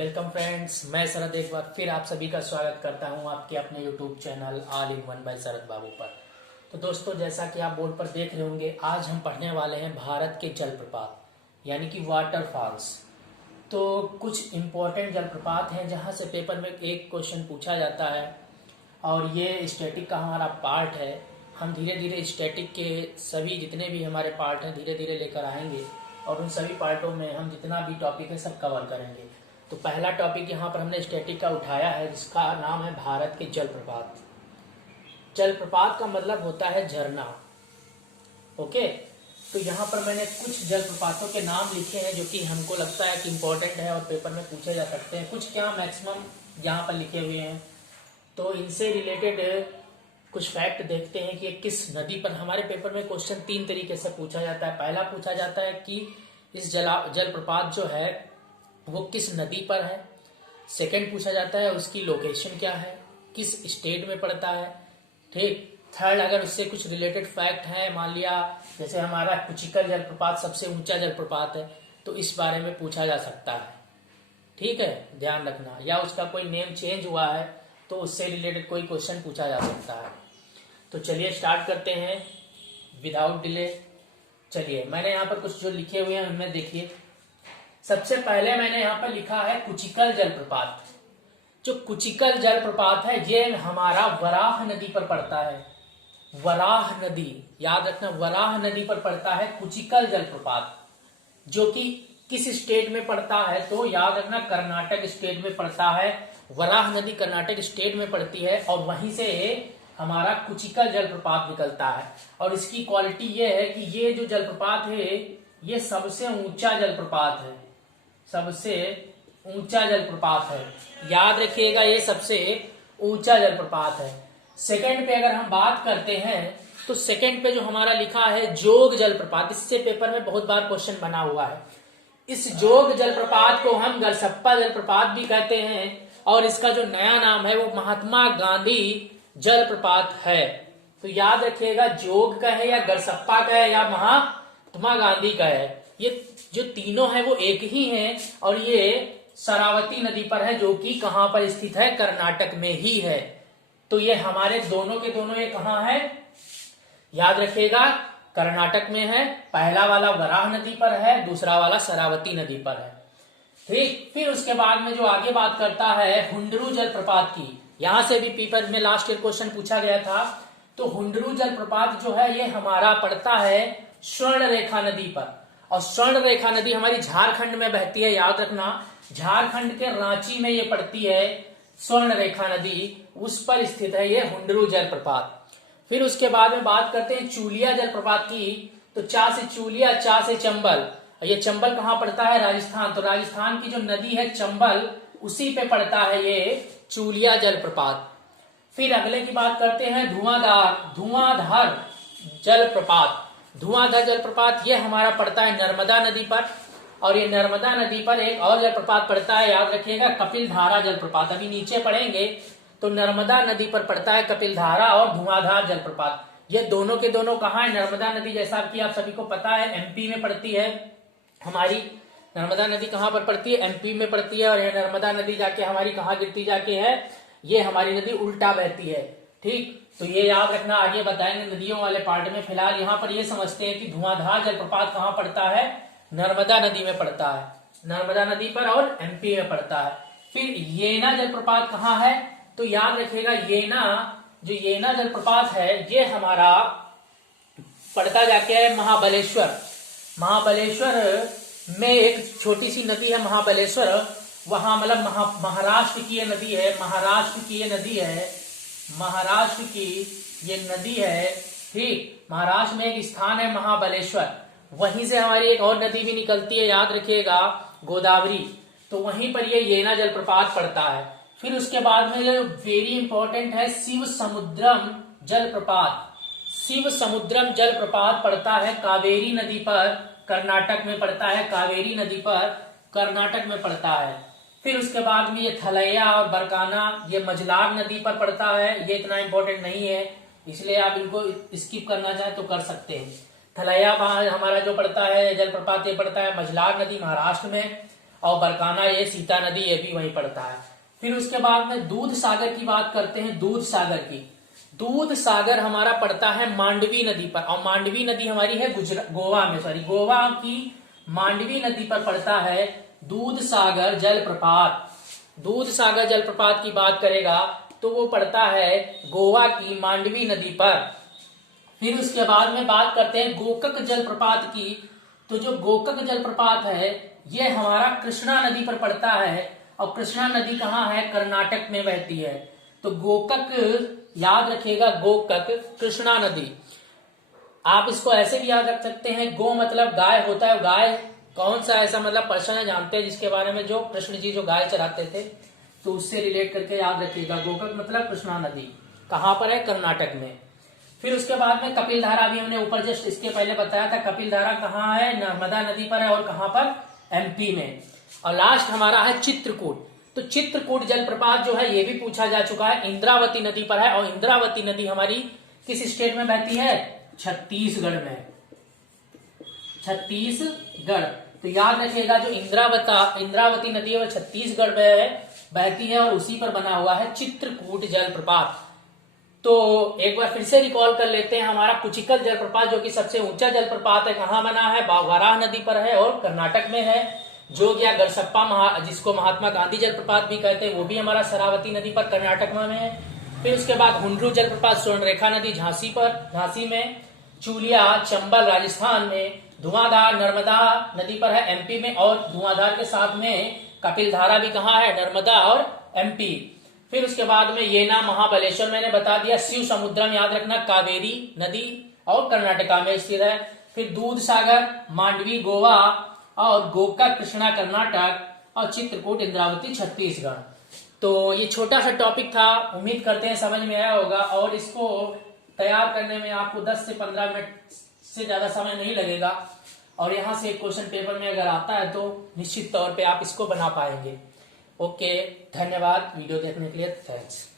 Welcome friends, मैं शरद एक बार फिर आप सभी का स्वागत करता हूं आपके अपने YouTube channel all in one by Sharad Babu पर। तो दोस्तों, जैसा कि आप बोर्ड पर देख रहे होंगे, आज हम पढ़ने वाले हैं भारत के जलप्रपात यानी कि वाटरफॉल्स। तो कुछ इम्पोर्टेंट जलप्रपात हैं जहां से पेपर में एक क्वेश्चन पूछा जाता है और ये स्टैटिक का हमारा पार्ट है। हम धीरे धीरे स्टैटिक के सभी जितने भी हमारे पार्ट हैं धीरे धीरे लेकर आएंगे और उन सभी पार्टों में हम जितना भी टॉपिक है सब कवर करेंगे। तो पहला टॉपिक यहाँ पर हमने स्टैटिक का उठाया है जिसका नाम है भारत के जलप्रपात। जलप्रपात का मतलब होता है झरना। ओके, तो यहाँ पर मैंने कुछ जलप्रपातों के नाम लिखे हैं जो कि हमको लगता है कि इम्पोर्टेंट है और पेपर में पूछे जा सकते हैं। कुछ क्या मैक्सिमम यहाँ पर लिखे हुए हैं। तो इनसे रिलेटेड कुछ फैक्ट देखते हैं कि ये किस नदी पर। हमारे पेपर में क्वेश्चन 3 तरीके से पूछा जाता है। पहला पूछा जाता है कि इस जलप्रपात जो है वो किस नदी पर है। सेकंड पूछा जाता है उसकी लोकेशन क्या है, किस स्टेट में पड़ता है। ठीक। थर्ड, अगर उससे कुछ रिलेटेड फैक्ट है, मान लिया जैसे हमारा कुचिकल जलप्रपात सबसे ऊंचा जलप्रपात है, तो इस बारे में पूछा जा सकता है। ठीक है, ध्यान रखना। या उसका कोई नेम चेंज हुआ है तो उससे रिलेटेड कोई क्वेश्चन पूछा जा सकता है। तो चलिए स्टार्ट करते हैं विदाउट डिले। चलिए, मैंने यहाँ पर कुछ जो लिखे हुए हैं उनमें देखिए। सबसे पहले मैंने यहाँ पर लिखा है कुचिकल जलप्रपात। जो कुचिकल जलप्रपात है ये हमारा वराह नदी पर पड़ता है। वराह नदी, याद रखना, वराह नदी पर पड़ता है कुचिकल जलप्रपात। जो कि किस स्टेट में पड़ता है, तो याद रखना कर्नाटक स्टेट में पड़ता है। वराह नदी कर्नाटक स्टेट में पड़ती है और वहीं से हमारा कुचिकल जलप्रपात निकलता है। और इसकी क्वालिटी ये है कि ये जो जलप्रपात है ये सबसे ऊंचा जलप्रपात है। सबसे ऊंचा जलप्रपात है, याद रखिएगा, ये सबसे ऊंचा जलप्रपात है। सेकंड पे अगर हम बात करते हैं तो सेकंड पे जो हमारा लिखा है जोग जलप्रपात, इससे पेपर में बहुत बार क्वेश्चन बना हुआ है। इस जोग जलप्रपात को हम गलसप्पा जलप्रपात भी कहते हैं और इसका जो नया नाम है वो महात्मा गांधी जलप्रपात है। तो याद रखिएगा, जोग का है या गलसप्पा का है या महात्मा गांधी का है, ये जो तीनों है वो एक ही हैं और ये शरावती नदी पर है जो कि कहां पर स्थित है, कर्नाटक में ही है। तो ये हमारे दोनों के दोनों ये कहां है, याद रखिएगा, कर्नाटक में है। पहला वाला वराह नदी पर है, दूसरा वाला शरावती नदी पर है। ठीक। फिर उसके बाद में जो आगे बात करता है हुंडरू जलप्रपात की, यहां से भी पेपर में लास्ट ईयर क्वेश्चन पूछा गया था। तो हुंडरू जलप्रपात जो है ये हमारा पड़ता है स्वर्ण रेखा नदी पर। और स्वर्ण रेखा नदी हमारी झारखंड में बहती है, याद रखना, झारखंड के रांची में ये पड़ती है स्वर्ण रेखा नदी, उस पर स्थित है ये हुंडरू जलप्रपात। फिर उसके बाद में बात करते हैं चूलिया जलप्रपात की। तो चा से चूलिया, चा से चंबल। ये चंबल कहाँ पड़ता है, राजस्थान। तो राजस्थान की जो नदी है चंबल, उसी पे पड़ता है ये चूलिया जलप्रपात। फिर अगले की बात करते हैं धुआंधार जलप्रपात। धुआंधार जलप्रपात ये हमारा पड़ता है नर्मदा नदी पर। और ये नर्मदा नदी पर एक और जलप्रपात पड़ता है, याद रखिएगा, कपिलधारा जलप्रपात। अभी नीचे पढ़ेंगे तो नर्मदा नदी पर पड़ता है कपिलधारा और धुआंधार जलप्रपात। ये दोनों के दोनों कहाँ है, नर्मदा नदी जैसा कि आप सभी को पता है एमपी में पड़ती है। हमारी नर्मदा नदी कहाँ पर पड़ती है, एमपी में पड़ती है। और यह नर्मदा नदी जाके हमारी कहाँ गिरती जाके है, ये हमारी नदी उल्टा बहती है। ठीक। तो ये याद रखना, आगे बताएंगे नदियों वाले पार्ट में। फिलहाल यहाँ पर ये समझते हैं कि धुआंधार जलप्रपात कहाँ पड़ता है, नर्मदा नदी में पड़ता है, नर्मदा नदी पर और एमपी में पड़ता है। फिर येना जलप्रपात कहाँ है, तो याद रखिएगा येना जलप्रपात है ये हमारा पड़ता जाके है महाबलेश्वर। महाबलेश्वर में एक छोटी सी नदी है महाबलेश्वर, वहां मतलब महाराष्ट्र की ये नदी है, महाराष्ट्र की ये नदी है, महाराष्ट्र की ये नदी है। ठीक। महाराष्ट्र में एक स्थान है महाबलेश्वर, वहीं से हमारी एक और नदी भी निकलती है, याद रखिएगा, गोदावरी। तो वहीं पर ये येना जलप्रपात पड़ता है। फिर उसके बाद में जो वेरी इंपॉर्टेंट है शिव समुद्रम जलप्रपात। शिव समुद्रम जलप्रपात पड़ता है कावेरी नदी पर, कर्नाटक में पड़ता है, कावेरी नदी पर कर्नाटक में पड़ता है। फिर उसके बाद में ये थलैया और बरकाना ये मजलार नदी पर पड़ता है। ये इतना इंपॉर्टेंट नहीं है, इसलिए आप इनको स्किप करना चाहें तो कर सकते हैं। थलैया हमारा जो पड़ता है जलप्रपात ये पड़ता है मजलार नदी महाराष्ट्र में। और बरकाना ये सीता नदी ये भी वहीं पड़ता है। फिर उसके बाद में दूध सागर की बात करते हैं। दूध सागर की, दूध सागर हमारा पड़ता है मांडवी नदी पर, और मांडवी नदी हमारी है गोवा में, गोवा की मांडवी नदी पर पड़ता है दूध सागर जलप्रपात। दूध सागर जलप्रपात की बात करेगा तो वो पड़ता है गोवा की मांडवी नदी पर। फिर उसके बाद में बात करते हैं गोकक जलप्रपात की। तो जो गोकक जलप्रपात है ये हमारा कृष्णा नदी पर पड़ता है, और कृष्णा नदी कहाँ है, कर्नाटक में बहती है। तो गोकक याद रखिएगा, गोकक कृष्णा नदी। आप इसको ऐसे भी याद रख सकते हैं, गो मतलब गाय होता है, गाय कौन सा ऐसा मतलब पर्सन है जानते हैं जिसके बारे में, जो कृष्ण जी जो गाय चराते थे, तो उससे रिलेट करके याद रखिएगा। गोकक मतलब कृष्णा नदी कहाँ पर है, कर्नाटक में। फिर उसके बाद में कपिल धारा भी हमने ऊपर जस्ट इसके पहले बताया था, कपिल धारा कहाँ है, नर्मदा नदी पर है, और कहाँ पर, एमपी में। और लास्ट हमारा है चित्रकूट। तो चित्रकूट जलप्रपात जो है ये भी पूछा जा चुका है, इंद्रावती नदी पर है, और इंद्रावती नदी हमारी किस स्टेट में बहती है, छत्तीसगढ़ में, छत्तीसगढ़। तो याद रखिएगा जो इंद्रावती नदी है वो छत्तीसगढ़ में बहती है, और उसी पर बना हुआ है चित्रकूट जलप्रपात। तो एक बार फिर से रिकॉल कर लेते हैं, हमारा कुचिकल जलप्रपात जो कि सबसे ऊंचा जलप्रपात है, कहाँ बना है, वाराह नदी पर है और कर्नाटक में है। जो गया गरसप्पा जिसको महात्मा गांधी जलप्रपात भी कहते हैं, वो भी हमारा शरावती नदी पर कर्नाटक में है। फिर उसके बाद हुंड्रू जलप्रपात स्वर्णरेखा नदी झांसी में, चूलिया चंबल राजस्थान में, धुआंधार नर्मदा नदी पर है एमपी में, और धुआंधार के साथ में कपिल धारा भी कहाँ है, नर्मदा और एमपी। फिर उसके बाद में येना महाबलेश्वर मैंने बता दिया। शिव समुद्रम याद रखना, कावेरी नदी और कर्नाटका में स्थित है। फिर दूध सागर मांडवी गोवा, और गोकक कृष्णा कर्नाटक, और चित्रकूट इंद्रावती छत्तीसगढ़। तो ये छोटा सा टॉपिक था, उम्मीद करते हैं समझ में आया होगा, और इसको तैयार करने में आपको 10 से 15 मिनट से ज्यादा समय नहीं लगेगा, और यहाँ से क्वेश्चन पेपर में अगर आता है तो निश्चित तौर पे आप इसको बना पाएंगे। ओके, धन्यवाद वीडियो देखने के लिए, थैंक्स।